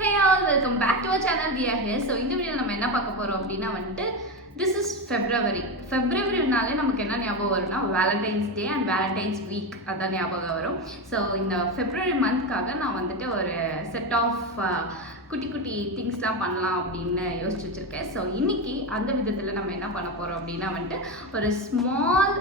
Hey all, welcome back to our channel. We are here. So இந்த வீடியோல நம்ம என்ன பார்க்க போறோம் அப்படினா வந்து this is February. Februaryனாலே நமக்கு என்ன ஞாபகம் வரும்னா Valentine's Day and Valentine's Week அதான் ஞாபகம் வரும். So இந்த February monthக்காக நான் வந்துட்டு ஒரு set of குட்டி குட்டி திங்ஸ்லாம் பண்ணலாம் அப்படின்னு யோசிச்சு வச்சிருக்கேன். ஸோ இன்னைக்கு அந்த விதத்தில் நம்ம என்ன பண்ண போகிறோம் அப்படின்னா வந்துட்டு ஒரு ஸ்மால்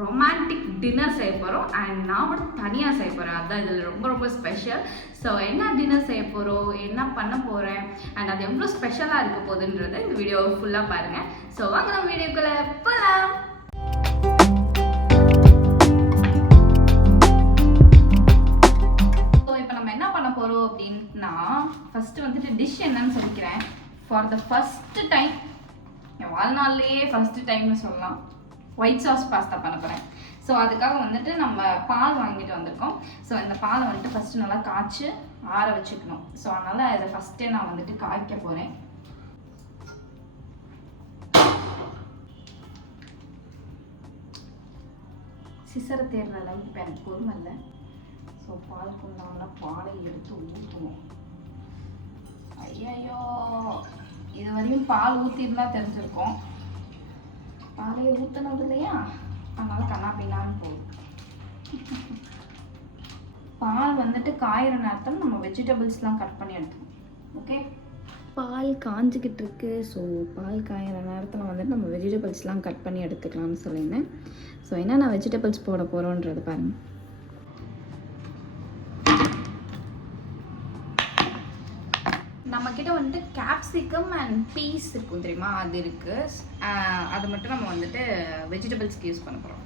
ரொமான்டிக் டின்னர் செய்ய போகிறோம். அண்ட் நான் மட்டும் தனியாக செய்ய போகிறேன், அதுதான் இதில் ரொம்ப ரொம்ப ஸ்பெஷல். ஸோ என்ன டின்னர் செய்ய போகிறோம், என்ன பண்ண போகிறேன், அண்ட் அது எவ்வளோ ஸ்பெஷலாக இருக்க போகுதுன்றதை இந்த வீடியோ ஃபுல்லாக பாருங்கள். ஸோ வாங்க நம்ம வீடியோக்குள்ளே போகலாம். அப்படின்னா ஃபர்ஸ்ட் வந்துட்டு டிஷ் என்னன்னு சொல்லிக்கிறேன். ஃபார் த ஃபர்ஸ்ட் டைம் என் வாழ்நாள்லேயே ஃபர்ஸ்ட் டைம்னு சொல்லலாம், ஒயிட் சாஸ் பாஸ்தா பண்ண போகிறேன். ஸோ அதுக்காக வந்துட்டு நம்ம பால் வாங்கிட்டு வந்திருக்கோம். ஸோ இந்த பாலை வந்துட்டு ஃபர்ஸ்ட் நல்லா காய்ச்சி ஆற வச்சுக்கணும். ஸோ அதனால் இதை ஃபஸ்ட்டே நான் வந்துட்டு காய்க்க போகிறேன். சிசரை தேடுற அளவுக்கு இப்போ எனக்கு பொறுமை இல்லை. ஸோ பால் கொண்டாங்கன்னா பாலை எடுத்து ஊற்றுவோம். ஐயோ, இது வரையும் பால் ஊற்றிருந்தா தெரிஞ்சிருக்கும், பாலையை ஊற்றினது இல்லையா, அதனால் கண்ணா பின்னான்னு போகுது. பால் வந்துட்டு காயிற நேரத்தில் நம்ம வெஜிடபிள்ஸ்லாம் கட் பண்ணி எடுத்துக்கணும். ஓகே, பால் காஞ்சிக்கிட்டு இருக்கு. ஸோ பால் காயிற நேரத்தில் வந்துட்டு நம்ம வெஜிடபிள்ஸ்லாம் கட் பண்ணி எடுத்துக்கலாம்னு சொல்லியிருந்தேன். ஸோ என்னென்ன வெஜிடபிள்ஸ் போட போகிறோன்றது பாருங்கள். நம்மக்கிட்ட வந்துட்டு கேப்சிகம் அண்ட் பீஸ் இருக்கும் தெரியுமா, அது இருக்குது. அது மட்டும் நம்ம வந்துட்டு வெஜிடபிள்ஸ்க்கு யூஸ் பண்ண போகிறோம்.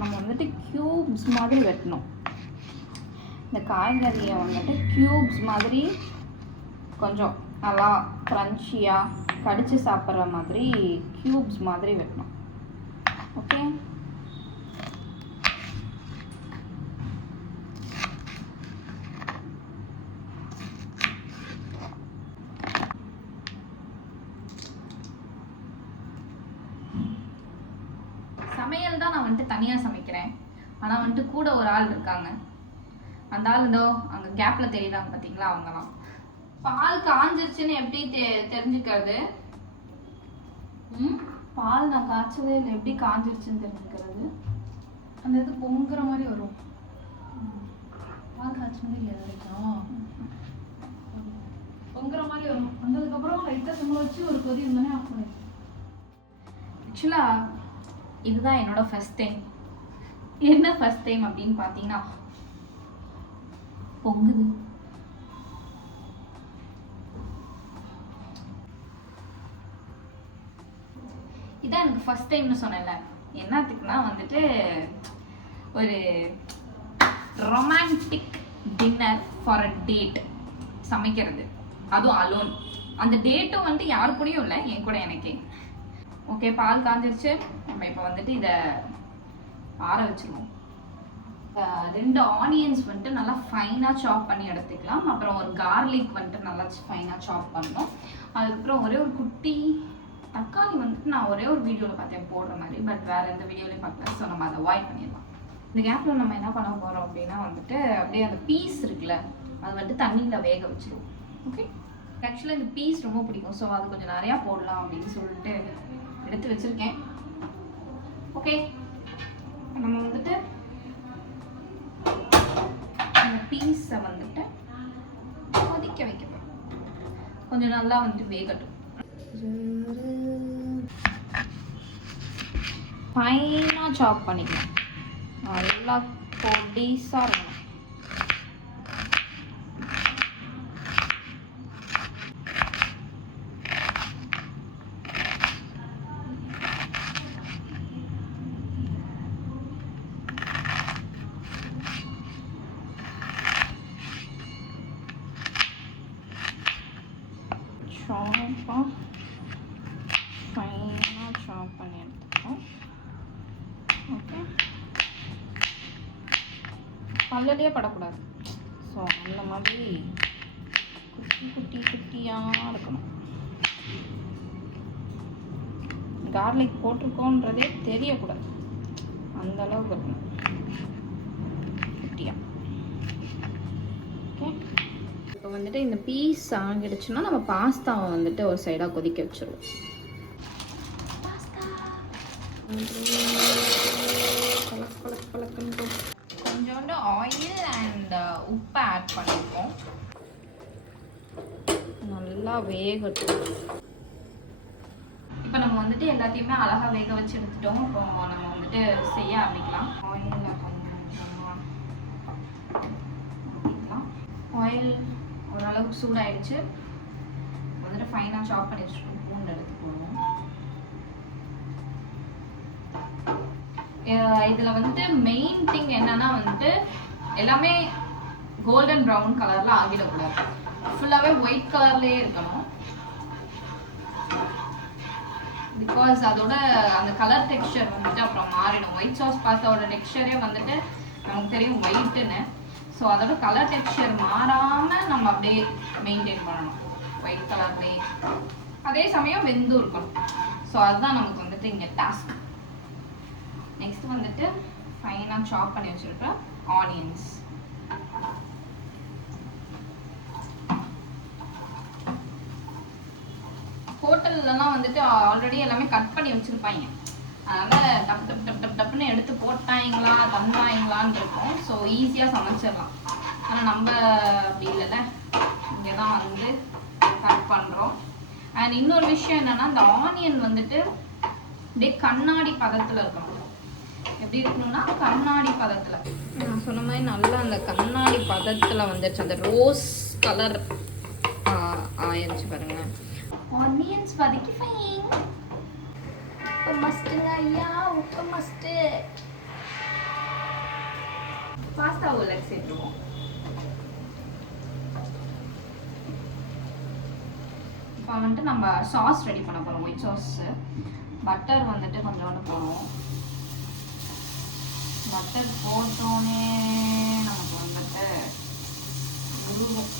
நம்ம வந்துட்டு க்யூப்ஸ் மாதிரி வெட்டணும். இந்த காய்கறியை வந்துட்டு க்யூப்ஸ் மாதிரி கொஞ்சம் நல்லா க்ரன்ச்சியாக கடிச்சு சாப்பிட்ற மாதிரி க்யூப்ஸ் மாதிரி வெட்டணும். ஓகே, சமையல் தான் நான் வந்துட்டு தனியாக சமைக்கிறேன். ஆனால் வந்துட்டு கூட ஒரு ஆள் இருக்காங்க. அந்த ஆள் இதோ அங்கே கேப்பில் தெரியுறாங்க பார்த்தீங்களா, அவங்கலாம். பால் காஞ்சிருச்சுன்னு எப்படி தெரிஞ்சுக்கிறது? பால் நான் காய்ச்சவே இல்லை, எப்படி காஞ்சிருச்சுன்னு தெரிஞ்சுக்கிறது? அந்த இது பொங்குற மாதிரி வரும். பால் காய்ச்சவே இல்லை, வரைக்கும் பொங்குற மாதிரி வரும். வந்ததுக்கப்புறம் லைட்டாக சிம்மில் வச்சு ஒரு கொதி இருந்தானே ஆஃப் பண்ணி. ஆக்சுவலாக இதுதான் என்னோட ஃபர்ஸ்ட் டைம். என்ன ஃபர்ஸ்ட் டைம் அப்படின்னு பார்த்தீங்கன்னா, பொங்குது. இதான் எனக்கு ஃபர்ஸ்ட் டைம்னு சொன்னேன்ல. என்னத்துக்குன்னா வந்துட்டு ஒரு romantic dinner for a date சமைக்கிறது, அதுவும் அலோன். அந்த டேட்டும் வந்துட்டு யாரு கூடயும் இல்லை, என் கூட எனக்கே. ஓகே, பால் காஞ்சிருச்சு. நம்ம இப்போ வந்துட்டு இதை ஆற வச்சுருவோம். 2 ஆனியன்ஸ் வந்துட்டு நல்லா ஃபைனாக சாப் பண்ணி எடுத்துக்கலாம். அப்புறம் ஒரு கார்லிக் வந்துட்டு நல்லா ஃபைனாக சாப் பண்ணணும். அதுக்கப்புறம் ஒரே ஒரு குட்டி தக்காளி வந்துட்டு நான் ஒரே ஒரு வீடியோவில் பார்த்தேன் போடுற மாதிரி, பட் வேறு எந்த வீடியோலையும் பார்க்கல. ஸோ நம்ம அதை அவாய்ட் பண்ணிடலாம். இந்த கேப்பில் நம்ம என்ன பண்ண போகிறோம் அப்படின்னா வந்துட்டு அப்படியே அந்த பீஸ் இருக்குல்ல, அது வந்துட்டு தண்ணியில் வேக வச்சுருவோம். ஓகே, ஆக்சுவலாக இந்த பீஸ் ரொம்ப பிடிக்கும். ஸோ அது கொஞ்சம் நிறையா போடலாம் அப்படின்னு சொல்லிட்டு எடுத்து வச்சுருக்கேன். ஓகே, நம்ம வந்துட்டு அந்த பீஸை வந்துட்டு கொதிக்க வைக்க போகிறோம். கொஞ்சம் நல்லா வந்துட்டு வேகட்டும். ஃபைனாக சாப் பண்ணிக்கலாம், நல்லா பொடிசாக இருக்கணும். ஃபைனாக சாப் பண்ணி எடுத்துக்கோம். ஓகே, பல்லலையே படக்கூடாது. ஸோ அந்த மாதிரி குட்டி குட்டி குட்டியாக இருக்கணும். கார்லிக் போட்டிருக்கோன்றதே தெரியக்கூடாது, அந்த அளவுக்கு இருக்கணும் குட்டியா. ஓகே, இப்போ வந்துட்டு இந்த பீஸ் ஆகிடுச்சுன்னா நம்ம பாஸ்தாவை வந்துட்டு ஒரு சைடாக கொதிக்க வச்சுருவோம். கொஞ்சோண்டு ஆயில் அண்ட் உப்பை ஆட் பண்ணிப்போம். நல்லா வேகட்டும். இப்போ நம்ம வந்துட்டு எல்லாத்தையுமே அழகாக வேக வச்சு எடுத்துட்டோம். இப்போ நம்ம வந்துட்டு செய்ய ஆரம்பிக்கலாம். ஆயில் ஓரளவுக்கு சூடாயிடுச்சு. வந்துட்டு ஃபைனாக சாப் பண்ணி வச்சுருக்கோம். பூண்டு எடுத்து போடுவோம். இதில் வந்துட்டு மெயின் திங் என்னன்னா வந்துட்டு எல்லாமே கோல்டன் ப்ரௌன் கலரில் ஆகிடக்கூடாது, ஃபுல்லாகவே ஒயிட் கலர்லேயே இருக்கணும். பிகாஸ் அதோட அந்த கலர் டெக்ஸ்சர் வந்துட்டு அப்புறம் மாறிடும். ஒயிட் சாஸ் பாஸ்தாவோட டெக்ஸ்சரே வந்துட்டு நமக்கு தெரியும் ஒயிட்டுன்னு. ஸோ அதோட கலர் டெக்ஸ்சர் மாறாமல் நம்ம அப்படியே மெயின்டைன் பண்ணணும் ஒயிட் கலர்லேயே, அதே சமயம் வெந்தும் இருக்கணும். ஸோ அதுதான் நமக்கு வந்துட்டு இங்கே டாஸ்க். நெக்ஸ்ட் வந்துட்டு ஃபைனாக சாப் பண்ணி வச்சுருக்க ஆனியன்ஸ். ஹோட்டல்லலாம் வந்துட்டு ஆல்ரெடி எல்லாமே கட் பண்ணி வச்சுருப்பாங்க, அதனால் டப் டப் டப் டப் டப்புன்னு எடுத்து போட்டாங்களா தந்தாங்களான்னு இருக்கும். ஸோ ஈஸியாக சமைச்சிடலாம். ஆனால் நம்ம அப்படி இல்லைல்ல, இங்கே தான் வந்து கட் பண்ணுறோம். அண்ட் இன்னொரு விஷயம் என்னென்னா, இந்த ஆனியன் வந்துட்டு அப்படியே கண்ணாடி பதத்தில் இருக்கணும். எப்படி இருக்கணும்னா கண்ணாடி பதத்தில், நான் சொன்ன மாதிரி நல்லா அந்த கண்ணாடி பதத்தில் வந்துடுச்சு. அந்த ரோஸ் கலர் ஆயிடுச்சு பாருங்க. ஆனியன்ஸ் வதக்கி ஃபைன். உப்பு மஸ்ட்டுங்க ஐயா, உப்பு மஸ்ட்டு. பாஸ்தா உள்ள சேர்த்துருவோம். இப்போ வந்துட்டு நம்ம சாஸ் ரெடி பண்ண போகிறோம். White sauce. பட்டர் வந்துட்டு கொஞ்சோண்டு போடுவோம். பட்டர் போட்டோன்னே நமக்கு வந்துட்டு உருகும்.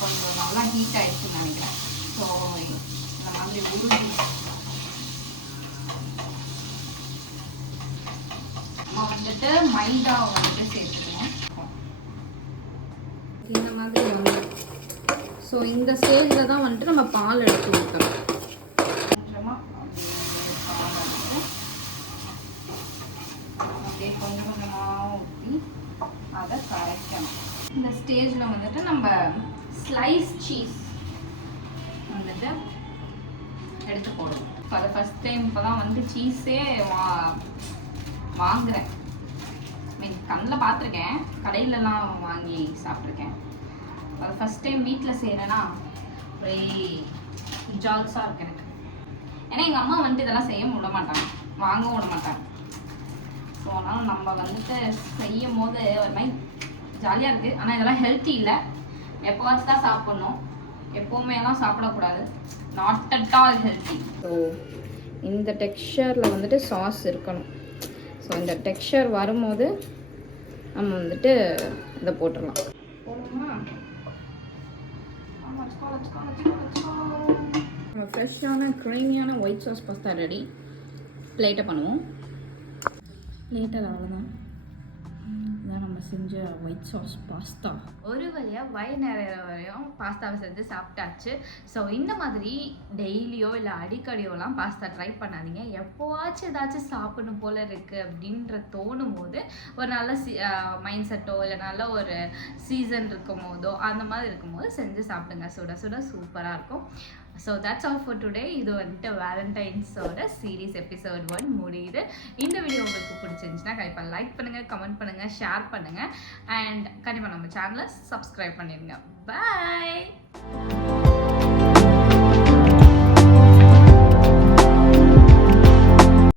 கொஞ்சம் நல்லா ஹீட் ஆயிடுச்சுன்னு நினைக்கிறேன். ஸோ இந்த மாதிரி உருகி நம்ம வந்துட்டு மைதாவை வந்துட்டு சேர்த்துக்கணும். இந்த மாதிரி வந்து ஸோ இந்த ஸ்டேஜில் தான் வந்துட்டு நம்ம பால் எடுத்து ஊற்றணும். கொஞ்சமாக பால் எடுத்து அப்படியே கொஞ்சம் கொஞ்சமாக ஊற்றி அதை கரைக்கணும். இந்த ஸ்டேஜில் வந்துட்டு நம்ம ஸ்லைஸ் சீஸ் வந்துட்டு எடுத்து போடுவோம். அதை ஃபஸ்ட் டைம் இப்போ தான் வந்து சீஸே வாங்குகிறேன். மீன் கண்ணில் பார்த்துருக்கேன், கடையிலலாம் வாங்கி சாப்பிட்ருக்கேன். அது ஃபஸ்ட் டைம் வீட்டில் செய்கிறேன்னா ஒரே ஜால்ஸாக இருக்கு எனக்கு. ஏன்னா எங்கள் அம்மா வந்துட்டு இதெல்லாம் செய்ய விட மாட்டாங்க, வாங்கவும் விட மாட்டாங்க. ஸோ அதனால் நம்ம வந்துட்டு செய்யும் போது ஒரு மாதிரி ஜாலியாக இருக்குது. ஆனால் இதெல்லாம் ஹெல்த்தி இல்லை, எப்போவாச்சும் தான் சாப்பிட்ணும், எப்போவுமேலாம் சாப்பிடக்கூடாது. Not at all healthy. So இந்த டெக்ஸ்சரில் வந்துட்டு சாஸ் இருக்கணும். ஸோ இந்த டெக்ஸ்சர் வரும்போது நம்ம வந்துட்டு இதை போட்டுடலாம். போடுவோமா? நம்ம ஃப்ரெஷ்ஷான க்ரீமியான ஒயிட் சாஸ் பாஸ்தா ரெடி. ப்ளேட்டை பண்ணுவோம். ப்ளேட்டில் அவ்வளோதான், இதான் நம்ம செஞ்ச ஒயிட் சாஸ் பாஸ்தா. ஒரு வழியாக வயிறு நிறைய வரையும் பாஸ்தாவை செஞ்சு சாப்பிட்டாச்சு. ஸோ இந்த மாதிரி டெய்லியோ இல்லை அடிக்கடியோலாம் பாஸ்தா ட்ரை பண்ணாதீங்க. எப்போவாச்சும் ஏதாச்சும் சாப்பிடணும் போல் இருக்குது அப்படின்ற தோணும் போது, ஒரு நல்ல மைண்ட் செட்டோ இல்லை நல்ல ஒரு சீசன் இருக்கும் போதோ அந்த மாதிரி இருக்கும்போது செஞ்சு சாப்பிடுங்க. சுட சுட சூப்பராக இருக்கும். So that's all for today. இது வந்துட்டு வேலண்டைன்ஸோட சீரீஸ் எபிசோட் 1 முடியுது. இந்த வீடியோ உங்களுக்கு பிடிச்சிருந்துச்சுன்னா கண்டிப்பாக லைக் பண்ணுங்கள், கமெண்ட் பண்ணுங்கள், ஷேர் பண்ணுங்கள். அண்ட் கண்டிப்பாக நம்ம சேனலை சப்ஸ்கிரைப் பண்ணிடுங்க. பாய்.